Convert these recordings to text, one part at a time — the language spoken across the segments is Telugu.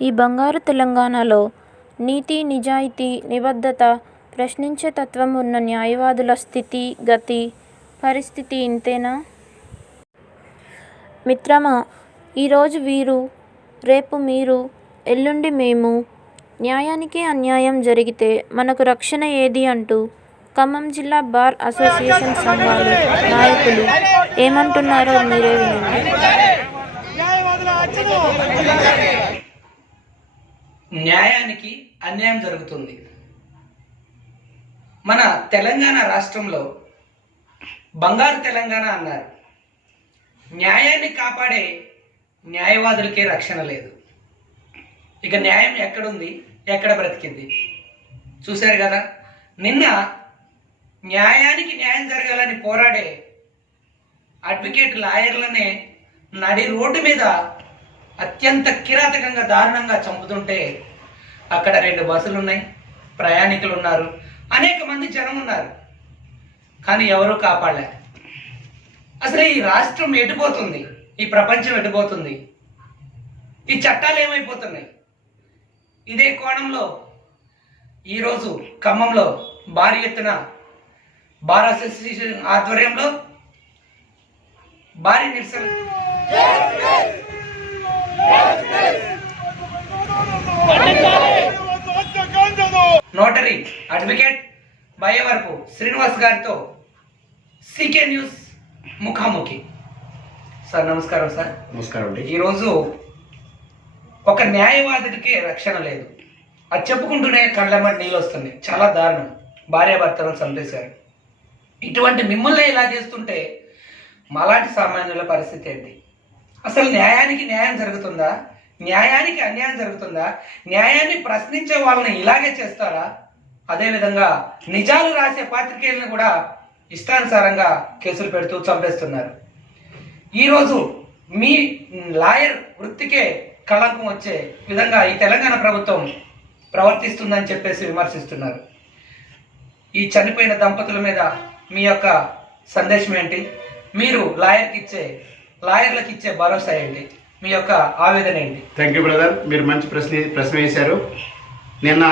ఈ బంగారు తెలంగాణలో నీతి నిజాయితీ నిబద్ధత ప్రశ్నించే తత్వం ఉన్న న్యాయవాదుల స్థితి గతి పరిస్థితి ఇంతేనా? మిత్రమా ఈరోజు వీరు రేపు మీరు ఎల్లుండి మేము న్యాయానికి అన్యాయం జరిగితే మనకు రక్షణ ఏది అంటూ ఖమ్మం జిల్లా బార్ అసోసియేషన్ సంఘాలు నాయకులు ఏమంటున్నారో మీరే వినండి. న్యాయానికి అన్యాయం జరుగుతుంది. మన తెలంగాణ రాష్ట్రంలో బంగారు తెలంగాణ అన్నారు. న్యాయాన్ని కాపాడే న్యాయవాదులకే రక్షణ లేదు. ఇక న్యాయం ఎక్కడుంది? ఎక్కడ బ్రతికింది? చూశారు కదా? నిన్న న్యాయానికి న్యాయం జరగాలని పోరాడే అడ్వకేట్ లాయర్లనే నడి రోడ్డు మీద అత్యంత కిరాతకంగా దారుణంగా చంపుతుంటే అక్కడ రెండు బస్సులు ఉన్నాయి ప్రయాణికులు ఉన్నారు అనేక మంది జనం ఉన్నారు కానీ ఎవరూ కాపాడలేదు. అసలు ఈ రాష్ట్రం ఎటుపోతుంది? ఈ ప్రపంచం ఎటుపోతుంది? ఈ చట్టాలు ఏమైపోతున్నాయి? ఇదే కోణంలో ఈరోజు ఖమ్మంలో భారీ ఎత్తున బార్ అసోసియేషన్ ఆధ్వర్యంలో భారీ నిరసన. నోటరీ అడ్వకేట్ బయ్యవరపు శ్రీనివాస్ గారితో సీకే న్యూస్ ముఖాముఖి. సార్ నమస్కారం సార్. నమస్కారం అండి. ఈరోజు ఒక న్యాయవాదికి రక్షణ లేదు. అది చెప్పుకుంటూనే కళ్ళమ్మటి నీళ్ళు వస్తున్నాయి. చాలా దారుణం. భార్యాభర్తలను చంపేశారు. ఇటువంటి మిమ్మల్ని ఇలా చేస్తుంటే మాలాంటి సామాన్యుల పరిస్థితి ఏంటి? అసలు న్యాయానికి న్యాయం జరుగుతుందా? న్యాయానికి అన్యాయం జరుగుతుందా? న్యాయాన్ని ప్రశ్నించే వాళ్ళని ఇలాగే చేస్తారా? అదేవిధంగా నిజాలు రాసే పాత్రికేయులను కూడా ఇష్టానుసారంగా కేసులు పెడుతూ చంపేస్తున్నారు. ఈరోజు మీ లాయర్ వృత్తికే కళంకం వచ్చే విధంగా ఈ తెలంగాణ ప్రభుత్వం ప్రవర్తిస్తుందని చెప్పేసి విమర్శిస్తున్నారు. ఈ చనిపోయిన దంపతుల మీద మీ యొక్క సందేశం ఏంటి? మీరు లాయర్కి ఇచ్చే లాయర్లకు ఇచ్చే భరోసా ఏంటి? మీ యొక్క ఆవేదన ఏంటి? థ్యాంక్ యూ బ్రదర్ మీరు మంచి ప్రశ్న ప్రశ్న వేశారు. నిన్న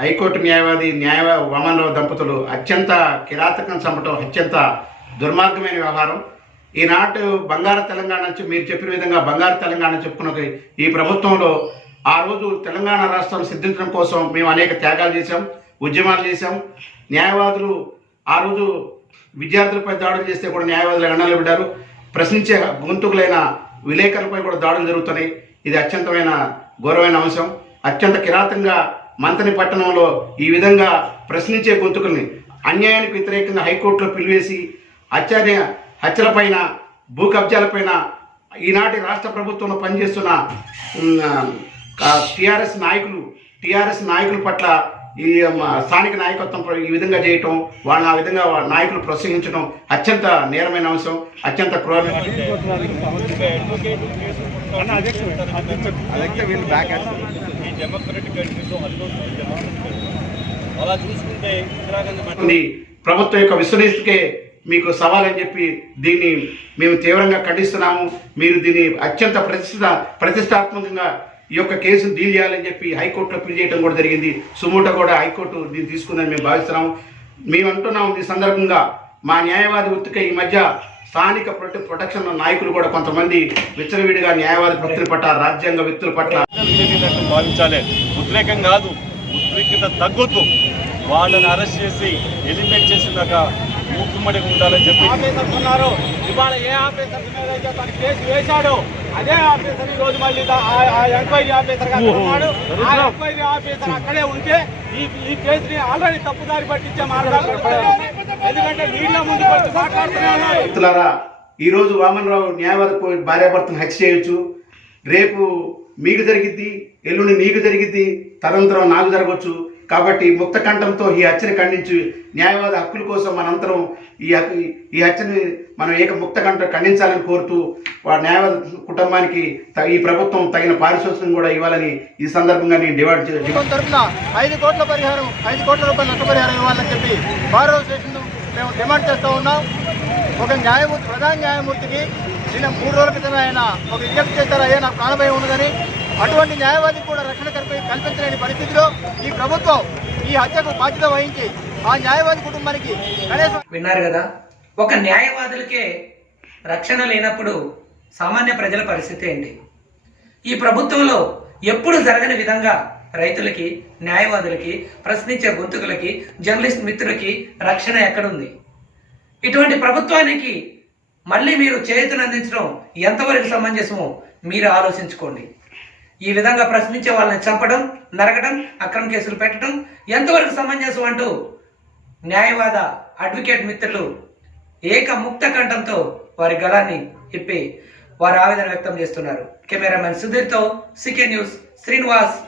హైకోర్టు న్యాయవాది న్యాయ వామనరావు దంపతులు అత్యంత కిరాతకం చంపటం అత్యంత దుర్మార్గమైన వ్యవహారం. ఈనాటి బంగారు తెలంగాణ నుంచి మీరు చెప్పిన విధంగా బంగారు తెలంగాణ చెప్పుకున్న ఈ ప్రభుత్వంలో ఆ రోజు తెలంగాణ రాష్ట్రం సిద్ధించడం కోసం మేము అనేక త్యాగాలు చేశాం ఉద్యమాలు చేశాం. న్యాయవాదులు ఆ రోజు విద్యార్థులపై దాడులు చేస్తే కూడా న్యాయవాదులు ఎండలు పడ్డారు ప్రశ్నించే గొంతుకులైన విలేకరులపై కూడా దాడులు జరుగుతున్నాయి. ఇది అత్యంతమైన ఘోరమైన అంశం. అత్యంత కిరాతంగా మంతని పట్టణంలో ఈ విధంగా ప్రశ్నించే గొంతుకుల్ని అన్యాయానికి వ్యతిరేకంగా హైకోర్టులో పిలివేసి హత్య హత్యలపైన భూ కబ్జాలపైన ఈనాటి రాష్ట్ర ప్రభుత్వంలో పనిచేస్తున్న టీఆర్ఎస్ నాయకులు టీఆర్ఎస్ నాయకుల పట్ల ఈ మ, స్థానిక నాయకత్వం ఈ విధంగా చేయటం వాళ్ళని ఆ విధంగా నాయకులు ప్రోత్సహించడం అత్యంత నేరమైన అంశం అత్యంత క్రూరమైన ప్రభుత్వం యొక్క విశ్వనీయతకే మీకు సవాలని చెప్పి దీన్ని మేము తీవ్రంగా ఖండిస్తున్నాము. మీరు దీన్ని అత్యంత ప్రతిష్ట ప్రతిష్టాత్మకంగా ఈ యొక్క కేసును డీల్ చేయాలని చెప్పి హైకోర్టులో పిల్ చేయడం కూడా జరిగింది. సుమోటో కూడా హైకోర్టు దీన్ని తీసుకుందని మేము భావిస్తున్నాము మేము అంటున్నాం ఈ సందర్భంగా మా న్యాయవాది వృత్తికి ఈ మధ్య స్థానిక ప్రొటె ప్రొటెక్షన్ నాయకులు కూడా కొంతమంది విచ్చలవిడిగా న్యాయవాది వృత్తుల పట్ల రాజ్యాంగ వ్యక్తుల పట్ల భావించాలి. ఉద్రేకం కాదు. ఉద్రేకత తగ్గొద్దు. వాళ్ళని అరెస్ట్ చేసి ఎలిమినేట్ చేసిన మూకుమ్మడిగా ఉండాలని చెప్పి ఆఫీసర్స్ ఉన్నారు. ఇవాళ ఏ ఆఫీసర్ మీద అయితే తన కేసు వేశాడో అదే ఆఫీసర్ ఈ రోజు మళ్ళీ ఆ- ఎంక్వైరీ ఆఫీసర్ ఉన్నాడు. ఆ ఎంక్వైరీ ఆఫీసర్ అక్కడే ఉంటే ఈ ఈ కేసుని ఆల్రెడీ తప్పుదారి పట్టించే మార్గాలు. ఎందుకంటే మీడియా ముందు వచ్చి మాట్లాడుతూనే ఉన్నారు మిత్రులారా ఈరోజు వామనరావు న్యాయవాద భార్యాభర్తను హత్య చేయొచ్చు. రేపు మీకు జరిగిద్ది ఎల్లుండి నీకు జరిగిద్ది తదనంతరం నాకు జరగవచ్చు కాబట్టి ముక్త కంఠంతో ఈ హత్యను ఖండించి. న్యాయవాద హక్కుల కోసం మనంతరం ఈ హక్కు ఈ హత్యని మనం ఏక ముక్త ఖండించాలని కోరుతూ వా న్యాయవాద కుటుంబానికి ఈ ప్రభుత్వం తగిన పారితోషికం కూడా ఇవ్వాలని ఈ సందర్భంగా నేను డిమాండ్ చేసి తరఫున ఐదు కోట్ల పరిహారం ఐదు కోట్ల రూపాయల నష్టపరిహారం ఇవ్వాలని చెప్పి బార్ అసోసియేషన్ మేము డిమాండ్ చేస్తూ ఉన్నాం. ఒక న్యాయమూర్తి ప్రధాన న్యాయమూర్తికి నిన్న మూడు రోజుల క్రితం ఆయన ఒక విజ్ఞప్తి చేశారు. అయ్యా నాకు ప్రాణభయం ఉన్నదని. అటువంటి న్యాయవాదికి కూడా రక్షణ కల్పించలేని పరిస్థితిలో ఈ ప్రభుత్వం ఈ హత్యకు బాధ్యత వహించి ఆ న్యాయవాది కుటుంబానికి కనీసం విన్నారు కదా ఒక న్యాయవాదులకే రక్షణ లేనప్పుడు సామాన్య ప్రజల పరిస్థితి ఏంటి? ఈ ప్రభుత్వంలో ఎప్పుడు జరగని విధంగా రైతులకి న్యాయవాదులకి ప్రశ్నించే గొంతుకులకి జర్నలిస్ట్ మిత్రులకి రక్షణ ఎక్కడుంది? ఇటువంటి ప్రభుత్వానికి మళ్ళీ మీరు చేతునందించడం ఎంతవరకు సమంజసమో మీరు ఆలోచించుకోండి. ఈ విధంగా ప్రశ్నించే వాళ్ళని చంపడం నరకడం అక్రమ కేసులు పెట్టడం ఎంతవరకు సమంజసం అంటూ న్యాయవాద అడ్వకేట్ మిత్రులు ఏక ముక్త కంఠంతో వారి గళాన్ని ఇప్పి వారు ఆవేదన వ్యక్తం చేస్తున్నారు. కెమెరామెన్ సుధీర్తో సికే న్యూస్ శ్రీనివాస్